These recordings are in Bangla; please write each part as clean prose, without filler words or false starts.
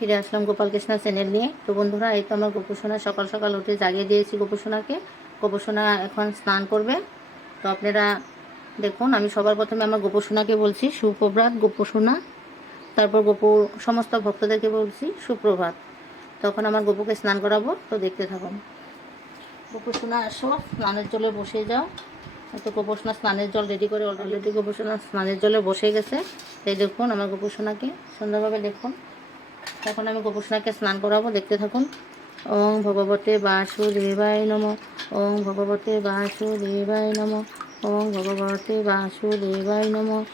ফিরে আসলাম গোপাল কৃষ্ণা চ্যানেল নিয়ে। তো বন্ধুরা, এই তো আমার গোপোষণা সকাল সকাল উঠে জাগিয়ে দিয়েছি গোপোষণাকে। গোপোষণা এখন স্নান করবে। তো আপনারা দেখুন, আমি সবার প্রথমে আমার গোপোষণাকে বলছি সুপ্রভাত গোপোষণা, তারপর সমস্ত ভক্তদেরকে বলছি সুপ্রভাত। তখন আমার গোপুকে স্নান করাবো, তো দেখতে থাকুন। গোপোষণা আসো, স্নানের জলে বসে যাও। তো গোপোষণা স্নানের জল রেডি করে অলরেডি গোপোষণা স্নানের জলে বসে গেছে। এই দেখুন আমার গোপোষণাকে সুন্দরভাবে দেখুন। এখন আমি গোপোষণাকে স্নান করাবো, দেখতে থাকুন। ওং ভগবতে বাসুদেবায় নমঃ, ওং ভগবতে বাসুদেবায় নমঃ, ওং ভগবতে বাসুদেবায় নমঃ।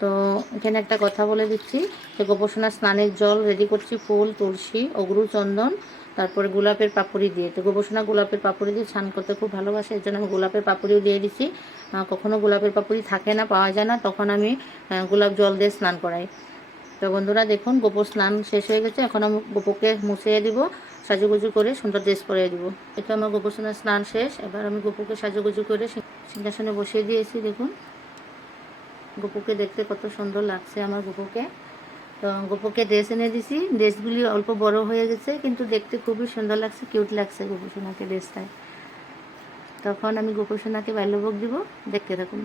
তো এখানে একটা কথা বলে দিচ্ছি যে গোপোষণা স্নানের জল রেডি করছি ফুল, তুলসী, অগরু, চন্দন, তারপরে গোলাপের পাপড়ি দিয়ে। তো গোপোষণা গোলাপের পাপড়ি দিয়ে স্নান করতে খুব ভালোবাসে, এর জন্য আমি গোলাপের পাপড়িও দিয়ে দিচ্ছি। কখনো গোলাপের পাপড়ি থাকে না, পাওয়া যায় না, তখন আমি গোলাপ জল দিয়ে স্নান করাই। তো বন্ধুরা দেখুন, গোপু স্নান শেষ হয়ে গেছে। এখন আমি গোপুকে মুছিয়ে দিব, সাজুগুজু করে সুন্দর ড্রেস পরিয়ে দিব। এটা আমার গোপুসোনার স্নান শেষ। এবার আমি গোপুকে সাজুগুজু করে সিংহাসনে বসিয়ে দিয়েছি। দেখুন গোপুকে দেখতে কত সুন্দর লাগছে আমার গোপুকে। তো গোপুকে ড্রেস এনে দিছি, ড্রেসগুলি অল্প বড় হয়ে গেছে, কিন্তু দেখতে খুবই সুন্দর লাগছে, কিউট লাগছে গোপুসোনাকে ড্রেসটায়। তখন আমি গোপুসোনাকে বাল্যভোগ দিব, দেখতে থাকুন।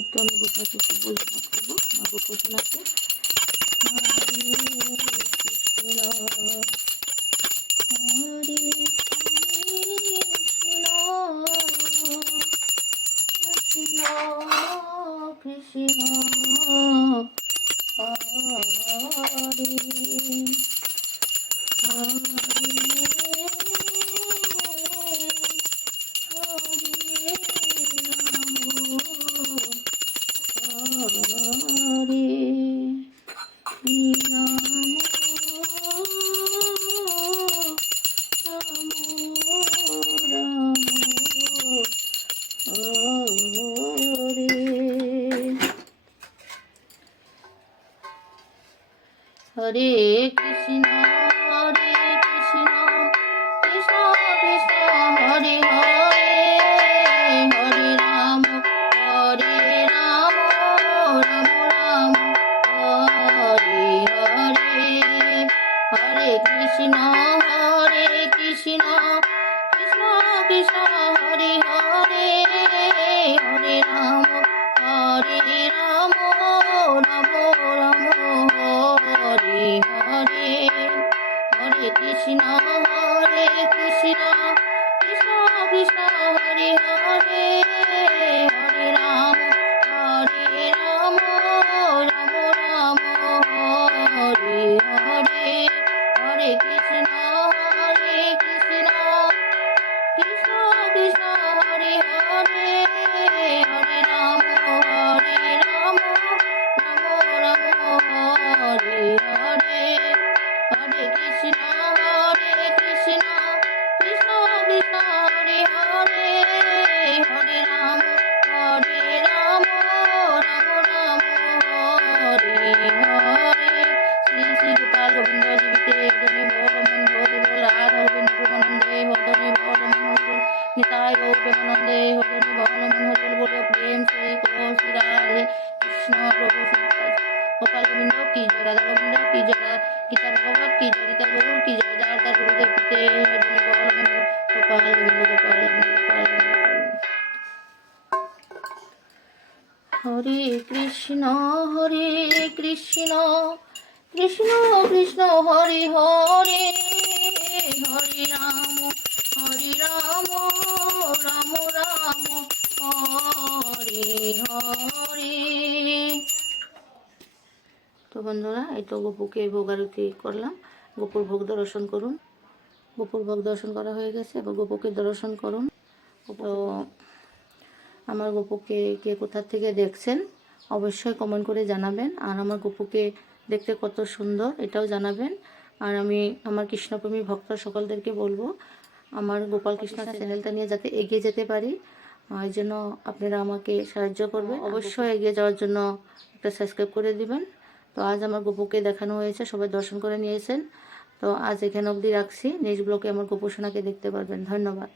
একটু আমি গোপুকে বলতে করবো আমার গোপুসোনাকে। হরে কৃষ্ণ হরে কৃষ্ণ কৃষ্ণ কৃষ্ণ হরে হরে, হরে রাম রাম রাম হরে হরে, হরে কৃষ্ণ কৃষ্ণ কৃষ্ণ হরে হরে, হরে রাম রাম রাম হরে হরে, হরে কৃষ্ণ কৃষ্ণ কৃষ্ণ হরে হরে, হরে রাম রাম রাম হরে হরে, হরে কৃষ্ণ কৃষ্ণ কৃষ্ণ কৃষ্ণ হরে হরে, হরে রাম রাম রাম হরে হরে, হরে কৃষ্ণ কৃষ্ণ কৃষ্ণ হরে হরে, হরে রাম রাম রাম হরে হরে। শ্রী শ্রী গোপাল গোবিন্দ জীবিতে ধনে বরমন হরি বল আর গোবিন্দ প্রেমানন্দে হরি বরমন হরি নিতাই গৌর প্রেমানন্দে হরি বরমন হরি বল প্রেম শ্রী শ্রী রাধে কৃষ্ণ প্রভু গোপাল গোবিন্দ কি জয়, রাধা গোবিন্দ কি জয়, গীতা ভগবত কি জয়, গীতা গরুর কি জয়, যার তার গুরুদেব পিতে হরি বরমন গোপাল গোবিন্দ গোপাল গোবিন্দ গোপাল গোবিন্দ। হরে কৃষ্ণ কৃষ্ণ কৃষ্ণ হরে হরে, হরে রাম রাম রাম হরে হরে। তো বন্ধুরা, এই তো গোপুকে ভোগ আরতি করলাম। গোপুর ভোগ দর্শন করুন। গোপুর ভোগ দর্শন করা হয়ে গেছে, এবার গোপুকে দর্শন করুন। তো আমার গোপুকে কে কোথা থেকে দেখছেন অবশ্যই কমেন্ট করে জানাবেন, আর আমার গোপুকে দেখতে কত সুন্দর এটাও জানাবেন। আর আমি আমার কৃষ্ণপ্রেমী ভক্ত সকলদেরকে বলবো আমার গোপাল কৃষ্ণ চ্যানেলটা নিয়ে যাতে এগিয়ে যেতে পারি, এই জন্য আপনারা আমাকে সাহায্য করবেন। অবশ্যই এগিয়ে যাওয়ার জন্য একটা সাবস্ক্রাইব করে দিবেন। তো আজ আমার গোপুকে দেখানো হয়েছে, সবাই দর্শন করে নিয়েছেন। তো আজ এখানে অবধি রাখছি, নেক্সট ব্লগে আমার গোপোষণাকে দেখতে পারবেন। ধন্যবাদ।